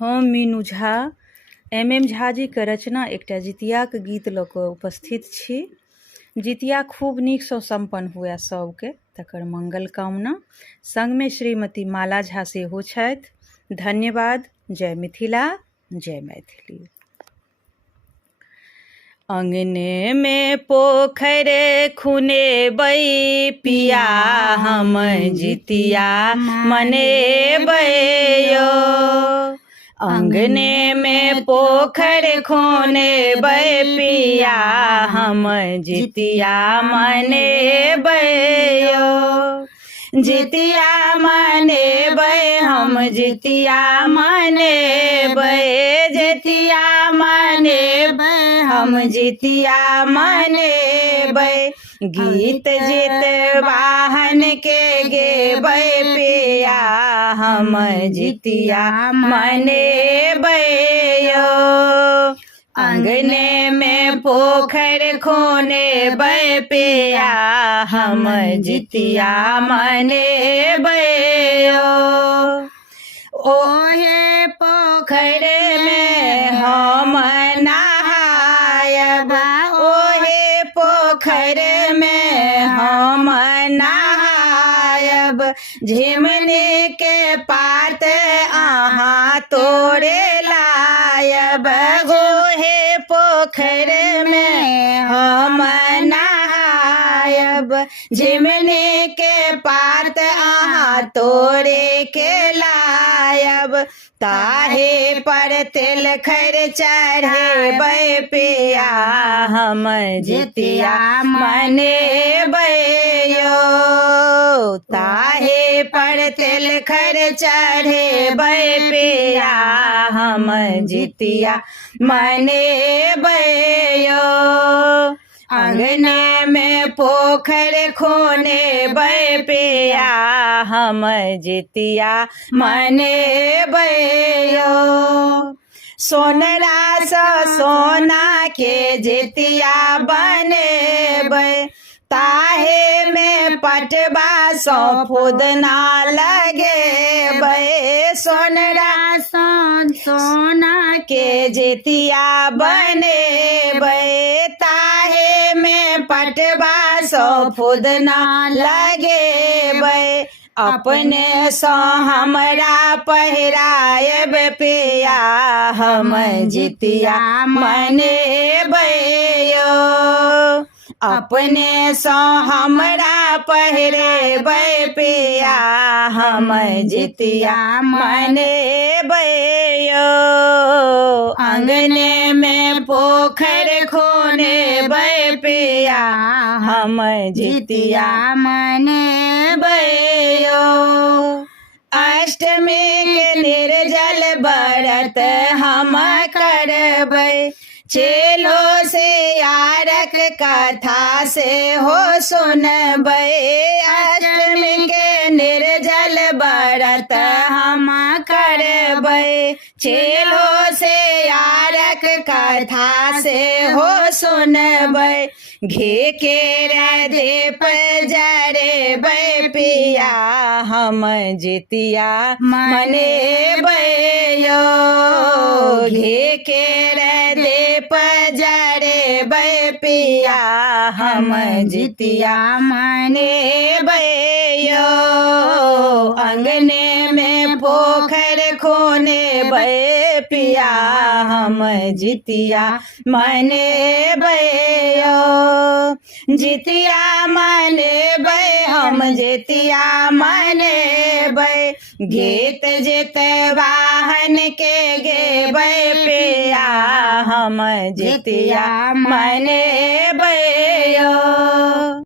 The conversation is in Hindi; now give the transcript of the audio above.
हम मीनू झा MM झा जी के रचना एकटा जितियाक गीत लऽ कऽ उपस्थित छी। जितिया खूब नीकसँ सम्पन्न हुए सबके, तकर मंगल कामना। संगमे श्रीमती माला झा सेहो छथि। धन्यवाद। जय मिथिला, जय मैथिली। अंगने में पोखर खुनेबै पिया, हम जितिया मनेबै यो। अंगने में पोखर खुनेबै पिया, हम जितिया मनेबै यो। जितिया मनेबै हम जितिया मनेबै, जितिया मनेबै हम जितिया मनेबै। गीत जितवाहन के गेबै पिया, हम जितिया मनेबै यो। अंगने में पोखर खुनेबै पिया, हम जितिया मनेबै यो। ओहे पोखर में हम नहायब, ओहे पोखर में हम नहायब। झिमनी के पात अहाँ तोड़े लायब, ओहे पोखर में हम नहायब। झिमनी के पात अहाँ तोड़े के लायब। ताहे पर तेल खैर चढ़ेबै पिया, हम जितिया मनेबै यो। ताहे पर तेल खैर चढ़ेबै पिया, हम जितिया मनेबै यो। अंगने में पोखर खुनेबै पिया, हम जितिया मनेबै यो। सोनरा सँ सोना के जितिया बनेबै, ताहे में पटवा सँ फुदना लगेबै। सोनरा सँ सोना के जितिया बनेबै, ताहे में पटवा सँ फुदना लगेबै। अपने सँ हमरा पहिरायब पिया, हम जितिया मनेबै यो। अपने सँ हमरा पहिरेबै पिया, हम जितिया मनेबै यो। अंगने में पोखर खुनेबै पिया, हम जितिया मनेबै यो। अष्टमी के निर्जल व्रत हम करबै, चेलो से यारक कथा से हो सुनबै। अष्टमी के निर्जल व्रत हम करबै, चेलो से यारक कथा से हो सुनबै। घी के दीप जरेबै पिया, हम जितिया मनेबै यो। घी के दीप जरेबै पिया, हम जितिया मनेबै यो। अंगने में पोखर खुनेबै पिया, हम जितिया मनेबै यो। जितिया मनेबै हम जितिया मनेबै, गीत जितवाहन के गेबै पिया, हम जितिया मनेबै यो।